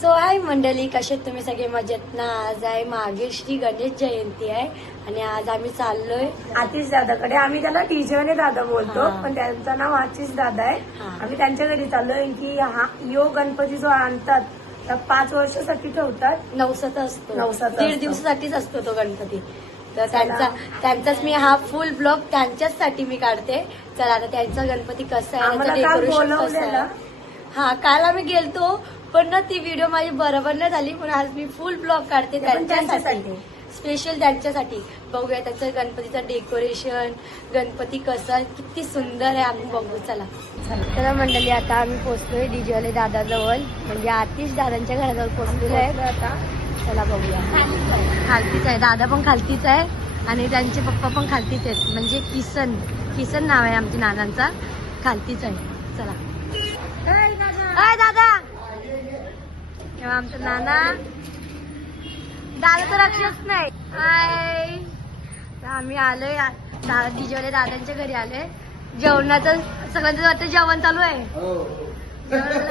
So हाय मंडळी, कसे तुम्ही सगळे मजेत ना? आज आहे माघेश्री गणेश जयंती आहे आणि आज आम्ही चाललोय आतिश दादाकडे. आम्ही त्याला डीजेने दादा बोलतो, हा. पण त्यांचं नाव आतिश दादा आहे. हा. आम्ही त्यांच्या घरी चाललोय की हा यो गणपती जो आणतात तर 5 वर्षासाठी ठेवतात. नवसाचा असतो, नवसाचा 1.5 असतो. दिवसासाठीच असतो तो गणपती. तर चला. त्यांचाच मी हा फुल ब्लॉग त्यांच्याचसाठी मी काढते. चला आता त्यांचा गणपती कसा आहे, आम्हाला त्याचं काल डेकोरेशन कसं बोलवलेलं. आहे. हा, काल आम्ही गेलतो पण ना ती व्हिडिओ माझी बरोबर नाही झाली, पण आज मी फुल ब्लॉग काढते ते पण त्यांच्यासाठी, स्पेशल त्यांच्यासाठी. बघूया त्याचं गणपतीचं डेकोरेशन, गणपती कसा किती सुंदर आहे, आम्ही बघू. चला तर मंडळी आता आम्ही पोहोचलोय डीजेवाले दादाजवळ, म्हणजे आतिश दादांच्या घराजवळ पोहोचलेलो आहे आता. चला बघूया. खालतीच आहे दादा, पण खालतीच आहे आणि त्यांचे पप्पा पण खालतीच आहेत, म्हणजे किसन नाव आहे आमच्या नानांचा. खालतीच आहे. चला हाय दादा, तेव्हा आमचा नाना. दादा तर लक्षच नाही. हाय, तर आम्ही आलोय डीजेवाले दादांच्या घरी आलोय. जेवणाचं सगळ्यांचं वाटतं जेवण चालू आहे.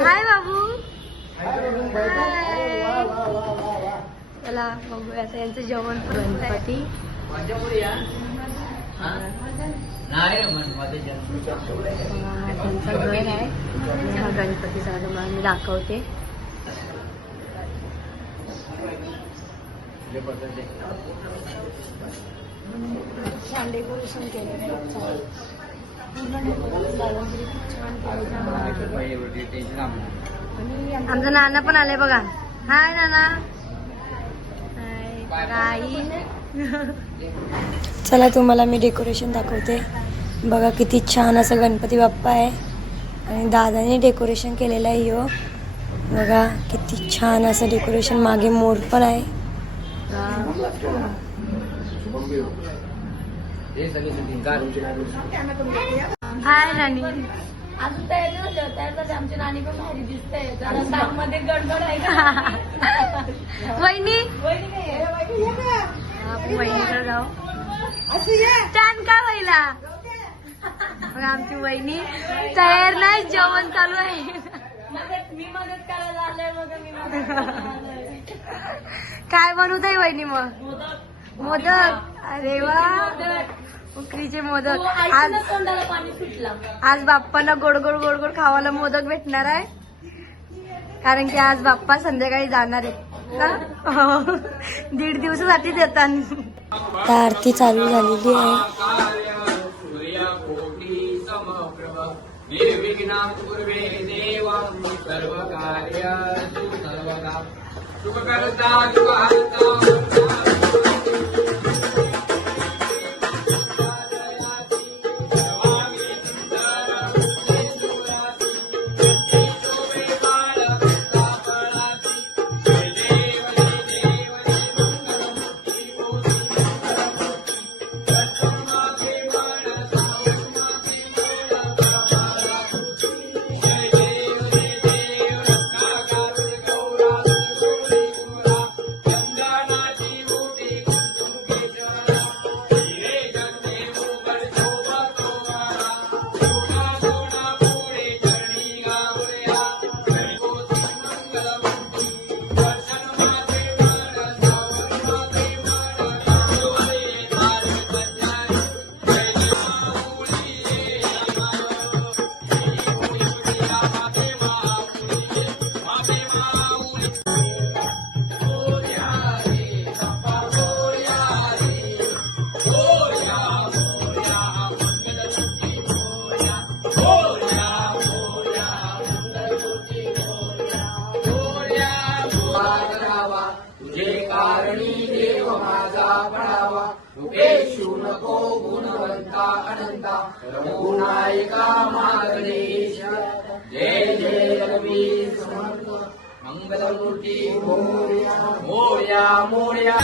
हाय बाबू. हाय. चला बघूया आता यांचं जेवण. गणपती त्यांचा घर आहे आणि हा गणपतीचा तुम्हाला मी दाखवते. छान डेकोरेशन केलं, आमचं नाना पण आलंय बघा. हाय नाना. हाय. चला तुम्हाला मी डेकोरेशन दाखवते. बघा किती छान असं गणपती बाप्पा आहे आणि दादाने डेकोरेशन केलेलं आहे. यो बघा किती छान असं डेकोरेशन. मागे मोर पण आहे. हाय नानी. अजून तयारी झालं, त्यासाठी आमची नानी पण भारी दिसते. मध्ये गडबड आहे का वहिनी? वहिनीकडे जाऊ. छान का वहिला? आमची वहिनी तयार नाही, जेवण चालू आहे. मी मदत करायला आलोय. काय बनवत आहे वहिनी मग? मोदक. अरे वा, उकडीचे मोदक. आज तोंडाला पाणी सुटलं. आज बाप्पांना गोड गोड गोड गोड खावायला मोदक भेटणार आहे, कारण की आज बाप्पा संध्याकाळी जाणार आहेत ना. 1.5 दिवसासाठीच येतात. आरती चालू झालेली आहे. निर्विघ्नं कुर्वे देवं सर्वकार्येषु सर्वदा शुभकर्ता शुभहर्ता. नको गुणवंता अनंता रघुनायका मार्गदेश. जय जय रघुवीर समर्थ मंगलमूर्ती मोरया मोरया.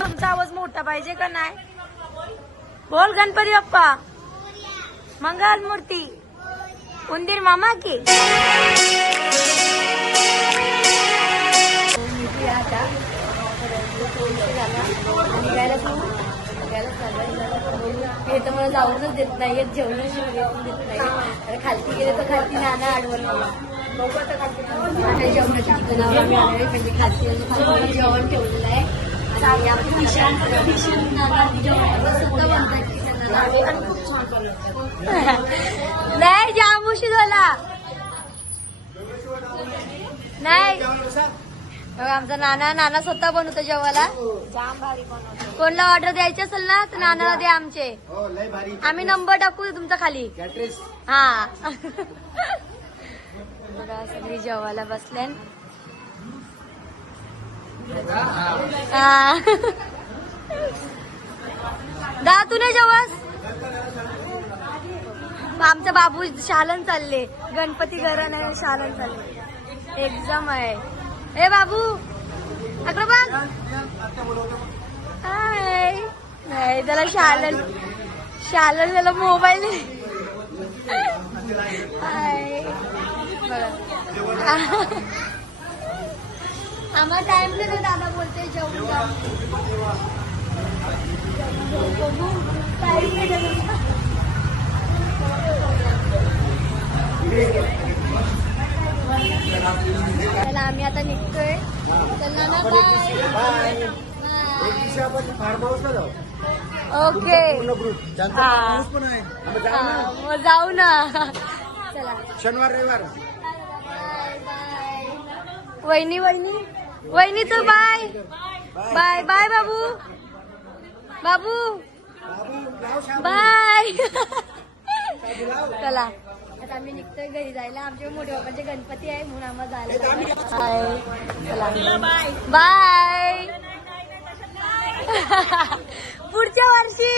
तुमचा आवाज मोठा पाहिजे का नाही? बोल गणपती बाप्पा मंगल मूर्ती उंदीर मामा की. आता उशीर झाला आणि निघायला हे तर मला जाऊनच देत नाहीये, जेवणाशिवाय देत नाही. तर खालती गेले तर खालती नाना आडवण मला आता जेवणाची ठिकाणावर आम्ही आलोय, म्हणजे खालती जेवण ठेवलेलं आहे आणि आपली विशाल नाना जेवण सुद्धा बनतात की त्यांना खूप छान नाही जाम उशीर झाला नाही. बघा आमचा नाना स्वतः बनवतो जेवायला. कोणला ऑर्डर द्यायची असेल ना तर नानाला द्या आमचे, आम्ही नंबर टाकू तुमचा खाली. हा बघा सगळी जेवायला बसल्या. दा तू नाही जेवस. आमचा बाबू शालन चालले, गणपती घराने शालन चालले, एक्झाम आहे. ए बाबू अकडे बघ. हाय नाही त्याला शालन त्याला मोबाईल. हाय बघा आम्हाला टाइम नाही, दादा बोलते जेवण बघू टाइम नाही. त्याला आम्ही आता निघतोय. चला ना बाय. ओके मग जाऊ ना. चला शनिवार रविवार. Bye bye. वहिनीचं बाय बाय बाय. बाबू बाय. चला आता आम्ही निघतोय घरी जायला. आमच्या मोठ्या बाबांचे गणपती आहे म्हणून आम्हाला जायला. चला बाय. पुढच्या वर्षी